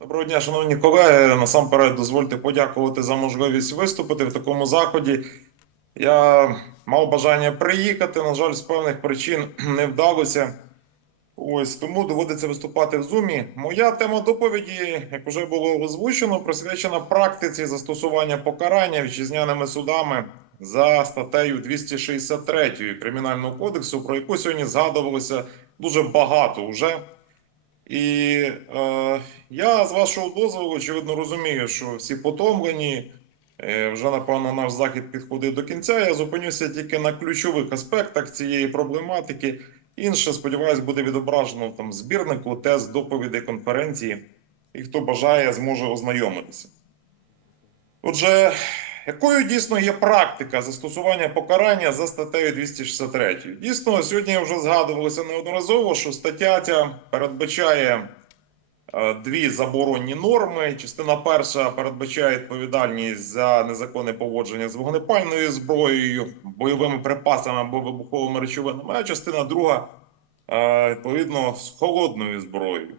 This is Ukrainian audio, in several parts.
Доброго дня, шановні колеги. Насамперед, дозвольте подякувати за можливість виступити в такому заході. Я мав бажання приїхати, на жаль, з певних причин не вдалося. Ось тому доводиться виступати в зумі. Моя тема доповіді, як вже було озвучено, присвячена практиці застосування покарання вітчизняними судами за статтею 263 Кримінального кодексу, про яку сьогодні згадувалося дуже багато вже. І е, я з вашого дозволу, очевидно, розумію, що всі потомлені. Е, вже, напевно, наш захід підходить до кінця. Я зупинюся тільки на ключових аспектах цієї проблематики. Інше, сподіваюсь, буде відображено в там збірнику, тез, доповідей конференції, і хто бажає, зможе ознайомитися. Отже, якою дійсно є практика застосування покарання за статтею 263? Дійсно, сьогодні вже згадувалося неодноразово, що стаття ця передбачає е, дві заборонні норми. Частина перша передбачає відповідальність за незаконне поводження з вогнепальною зброєю, бойовими припасами або вибуховими речовинами, а частина друга е, відповідно з холодною зброєю.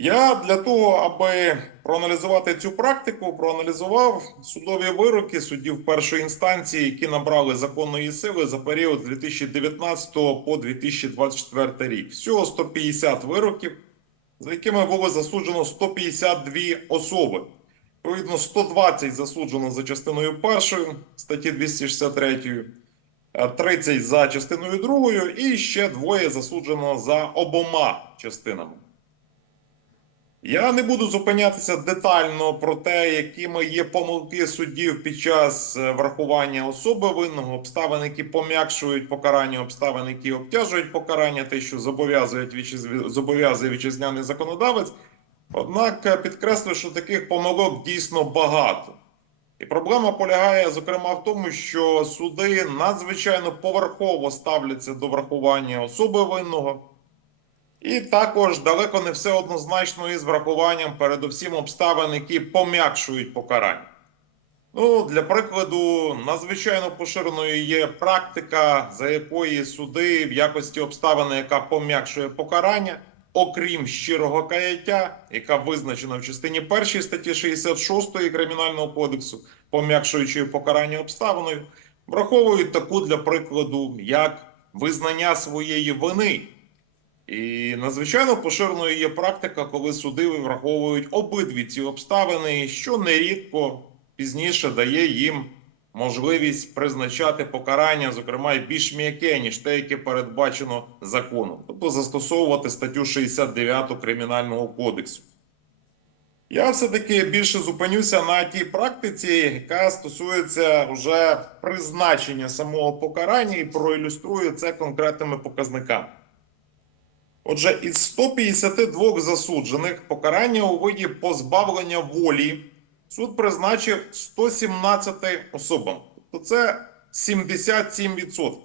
Я для того, аби проаналізувати цю практику, проаналізував судові вироки суддів першої інстанції, які набрали законної сили за період з 2019 по 2024 рік. Всього 150 вироків, за якими було засуджено 152 особи. Відповідно, 120 засуджено за частиною першої статті 263, е, 30 за частиною другою, і ще двоє засуджено за обома частинами. Я не буду зупинятися детально про те, якими є помилки суддів під час е, врахування особи винного, обставин, які пом'якшують покарання, обставин, які обтяжують покарання, те, що зобов'язують зобов'язує вітчизняний законодавець. Однак е, підкреслюю, що таких помилок дійсно багато. І проблема полягає, зокрема, в тому, що суди надзвичайно поверхово ставляться до врахування особи винного. І також далеко не все однозначно із врахуванням передусім обставин, які пом'якшують покарання. Ну, для прикладу, надзвичайно поширеною є практика, за якої суди в якості обставини, яка пом'якшує покарання, окрім щирого каяття, яка визначена в частині 1 статті 66 Кримінального кодексу, пом'якшуючою покарання обставиною, враховують таку для прикладу, як визнання своєї вини. І надзвичайно поширеною є практика, коли суди враховують обидві ці обставини, що нерідко пізніше дає їм можливість призначати покарання, зокрема більш м'яке, ніж те, яке передбачено законом, тобто застосовувати статтю 69 Кримінального кодексу. Я все-таки більше зупинюся на тій практиці, яка стосується вже призначення самого покарання і проілюструю це конкретними показниками. Отже, із 152 засуджених покарання у виді позбавлення волі суд призначив 117 особам. Тобто це 77%. В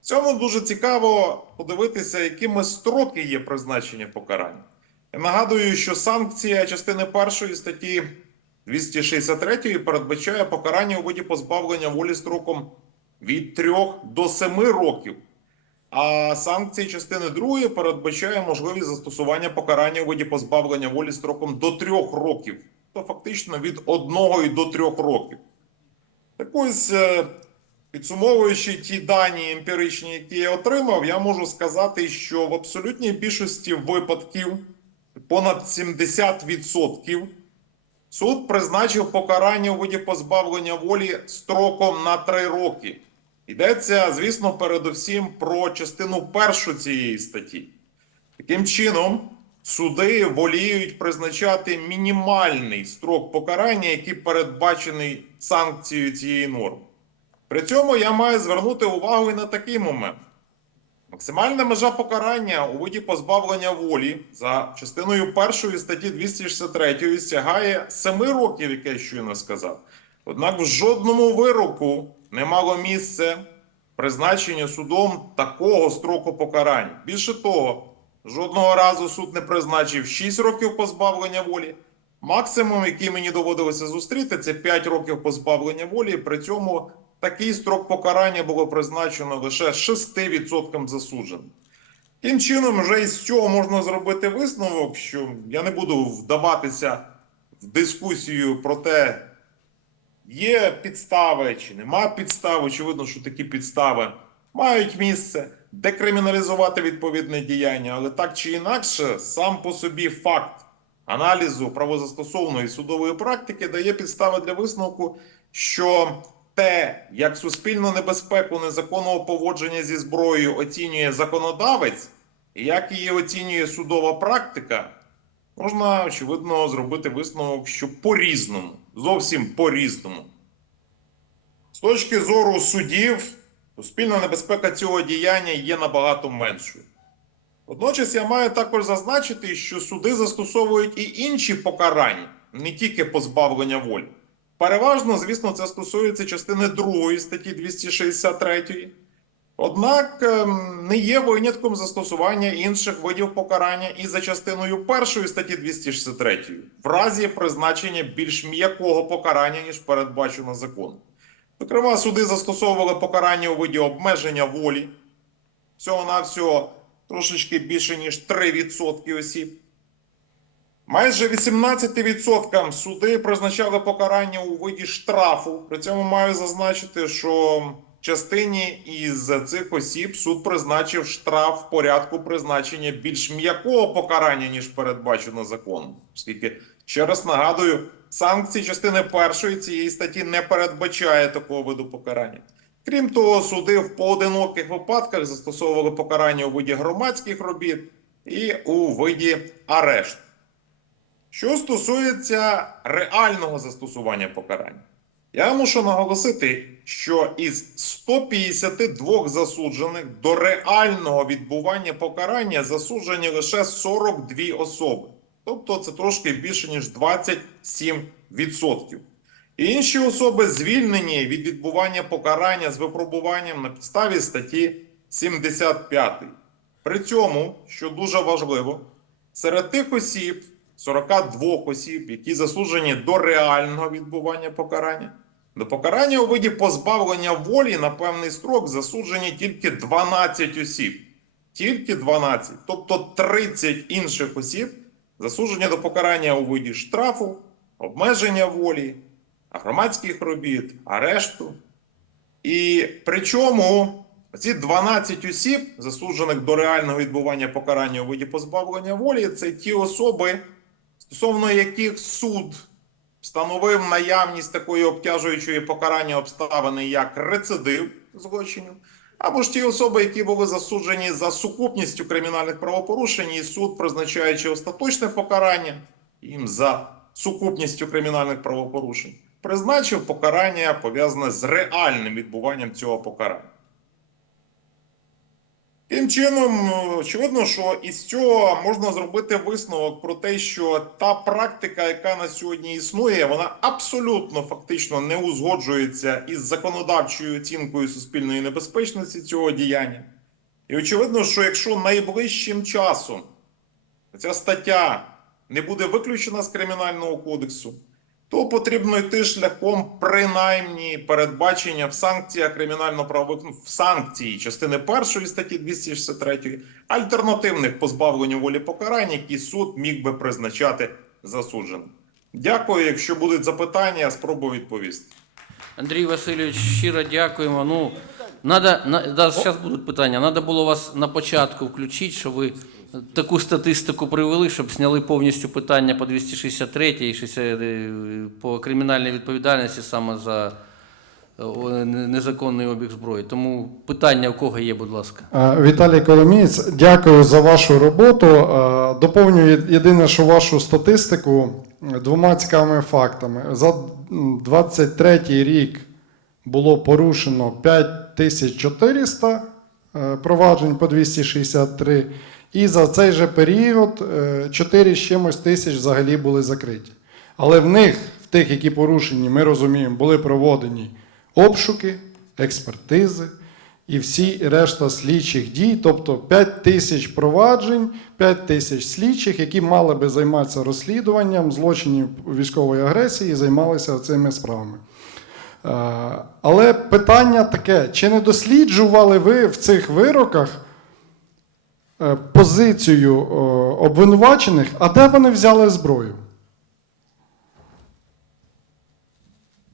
цьому дуже цікаво подивитися, якими строки є призначення покарання. Я нагадую, що санкція частини першої статті 263 передбачає покарання у виді позбавлення волі строком від 3 до 7 років. А санкції частини 2 передбачає можливість застосування покарання у виді позбавлення волі строком до 3 років, то фактично від 1 і до 3 років. Так ось, е, підсумовуючи ті дані емпіричні, які я отримав, я можу сказати, що в абсолютній більшості випадків, понад 70%, суд призначив покарання у виді позбавлення волі строком на 3 роки. Йдеться, звісно, передусім про частину першу цієї статті. Таким чином, суди воліють призначати мінімальний строк покарання, який передбачений санкцією цієї норми. При цьому я маю звернути увагу і на такий момент. Максимальна межа покарання у виді позбавлення волі за частиною першої статті 263 сягає 7 років, як я щойно сказав. Однак в жодному вироку не мало місце призначення судом такого строку покарання. Більше того, жодного разу суд не призначив 6 років позбавлення волі. Максимум, який мені доводилося зустріти, це 5 років позбавлення волі. При цьому такий строк покарання було призначено лише 6% засуджених. Таким чином, вже із цього можна зробити висновок, що я не буду вдаватися в дискусію про те, є підстави чи нема підстав. Очевидно, що такі підстави мають місце декриміналізувати відповідне діяння, але так чи інакше, сам по собі факт аналізу правозастосовної судової практики дає підстави для висновку, що те, як суспільну небезпеку незаконного поводження зі зброєю оцінює законодавець, і як її оцінює судова практика, можна очевидно зробити висновок, що по-різному, зовсім по-різному. З точки зору судів, суспільна небезпека цього діяння є набагато меншою. Водночас я маю також зазначити, що суди застосовують і інші покарання, не тільки позбавлення волі. Переважно, звісно, це стосується частини 2 статті 263. Однак ем, не є винятком застосування інших видів покарання і за частиною 1 статті 263 в разі призначення більш м'якого покарання, ніж передбачено законом. Зокрема, суди застосовували покарання у виді обмеження волі, всього-навсього трошечки більше, ніж 3% осіб. Майже 18% суди призначали покарання у виді штрафу. При цьому маю зазначити, що частині із цих осіб суд призначив штраф в порядку призначення більш м'якого покарання, ніж передбачено законом. Оскільки, ще раз нагадую, санкції частини першої цієї статті не передбачає такого виду покарання. Крім того, суди в поодиноких випадках застосовували покарання у виді громадських робіт і у виді арешту. Що стосується реального застосування покарання, я мушу наголосити, що із 152 засуджених до реального відбування покарання засуджені лише 42 особи. Тобто це трошки більше, ніж 27%. Інші особи звільнені від відбування покарання з випробуванням на підставі статті 75. При цьому, що дуже важливо, серед тих осіб, 42 осіб, які засуджені до реального відбування покарання, до покарання у виді позбавлення волі на певний строк засуджені тільки 12 осіб. Тільки 12. Тобто 30 інших осіб засуджені до покарання у виді штрафу, обмеження волі, громадських робіт, арешту. І причому ці 12 осіб, засуджених до реального відбування покарання у виді позбавлення волі, це ті особи, стосовно яких суд встановив наявність такої обтяжуючої покарання обставини, як рецидив злочинів, або ж ті особи, які були засуджені за сукупністю кримінальних правопорушень, і суд, призначаючи остаточне покарання їм за сукупністю кримінальних правопорушень, призначив покарання пов'язане з реальним відбуванням цього покарання. Тим чином, очевидно, що із цього можна зробити висновок про те, що та практика, яка на сьогодні існує, вона абсолютно фактично не узгоджується із законодавчою оцінкою суспільної небезпечності цього діяння. І очевидно, що якщо найближчим часом ця стаття не буде виключена з кримінального кодексу, то потрібно йти шляхом принаймні передбачення в санкціях кримінально-правових ну, в санкції частини першої статті 263 альтернативних позбавлення волі покарань, які суд міг би призначати засудженим. Дякую. Якщо будуть запитання, я спробую відповісти. Андрій Васильович, щиро дякуємо. Ну, надо, на, да, зараз будуть питання. Надо було вас на початку включити, щоб ви таку статистику привели, щоб зняли повністю питання по 263 і 60, е, по кримінальній відповідальності саме за е, незаконний обіг зброї. Тому питання у кого є, будь ласка. Е, Віталій Коломієць, дякую за вашу роботу. Доповнюю єдине, що вашу статистику двома цікавими фактами. За м, 23 рік було порушено 5400 е, проваджень по 263, і за цей же період е, 4 з чимось тисяч взагалі були закриті. Але в них, в тих, які порушені, ми розуміємо, були проводені обшуки, експертизи і всі решта слідчих дій, тобто 5 тисяч проваджень, 5 тисяч слідчих, які мали би займатися розслідуванням злочинів військової агресії і займалися цими справами. Е, Але питання таке: чи не досліджували ви в цих вироках е, позицію е, обвинувачених, а де вони взяли зброю?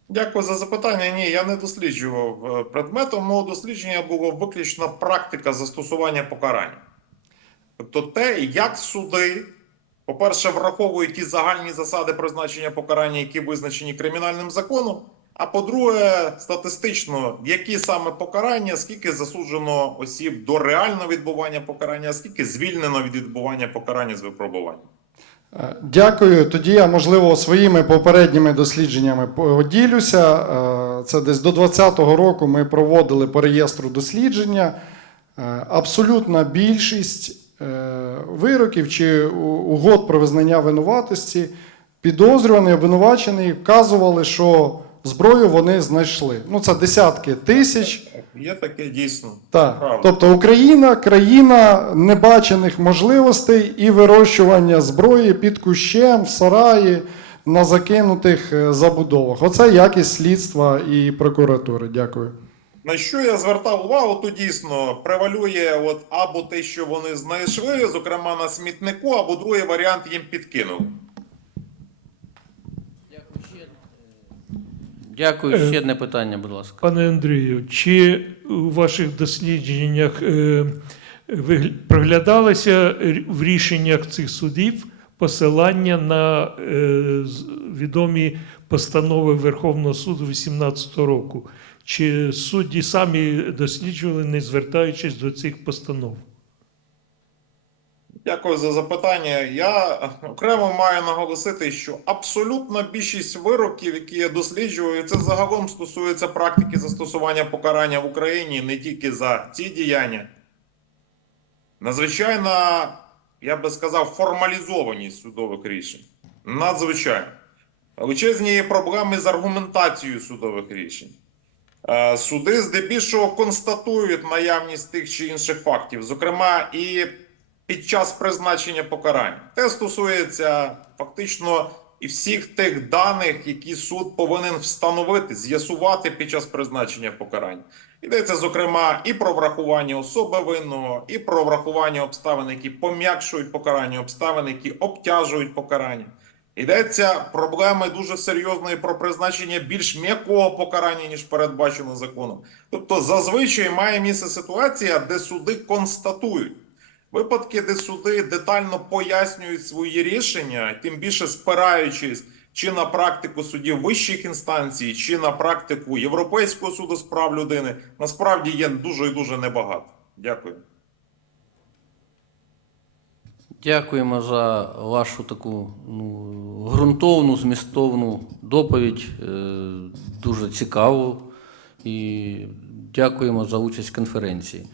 Дякую за запитання. Ні, я не досліджував. Е, Предметом мого дослідження було виключно практика застосування покарання. Тобто те, як суди, по-перше, враховують ті загальні засади призначення покарання, які визначені кримінальним законом. А по-друге, статистично, які саме покарання, скільки засуджено осіб до реального відбування покарання, а скільки звільнено від відбування покарання з випробуванням. Е, Дякую. Тоді я, можливо, своїми попередніми дослідженнями поділюся. Е, Це десь до 2020 року ми проводили по реєстру дослідження. Е, Абсолютна більшість вироків чи угод про визнання винуватості підозрюваний, обвинувачений вказували, що зброю вони знайшли. Ну, це десятки тисяч. Є таке дійсно. Так, Правда. тобто Україна країна небачених можливостей і вирощування зброї під кущем, в сараї, на закинутих е, забудовах. Оце якість слідства і прокуратури. Дякую. На що я звертав увагу, то дійсно превалює от або те, що вони знайшли, зокрема на смітнику, або другий варіант їм підкинули. Дякую. Ще одне питання, будь ласка. Пане Андрію, чи у ваших дослідженнях е, ви проглядалося в рішеннях цих судів посилання на е, відомі постанови Верховного суду 18 року? Чи судді самі досліджували, не звертаючись до цих постанов? Дякую за запитання. Я окремо маю наголосити, що абсолютна більшість вироків, які я досліджую, це загалом стосується практики застосування покарання в Україні не тільки за ці діяння. Надзвичайно, я би сказав, формалізованість судових рішень. Надзвичайно. Величезні проблеми з аргументацією судових рішень. Е, Суди здебільшого констатують наявність тих чи інших фактів, зокрема і під час призначення покарання. Це стосується фактично і всіх тих даних, які суд повинен встановити, з'ясувати під час призначення покарання. Йдеться, зокрема, і про врахування особи винного, і про врахування обставин, які пом'якшують покарання, обставин, які обтяжують покарання. Йдеться проблеми дуже серйозної про призначення більш м'якого покарання, ніж передбачено законом. Тобто, зазвичай має місце ситуація, де суди констатують. Випадки, де суди детально пояснюють свої рішення, тим більше спираючись чи на практику судів вищих інстанцій, чи на практику Європейського суду з прав людини, насправді є дуже і дуже небагато. Дякую. Дякуємо за вашу таку ну, ґрунтовну, змістовну доповідь, е, дуже цікаву. І дякуємо за участь в конференції.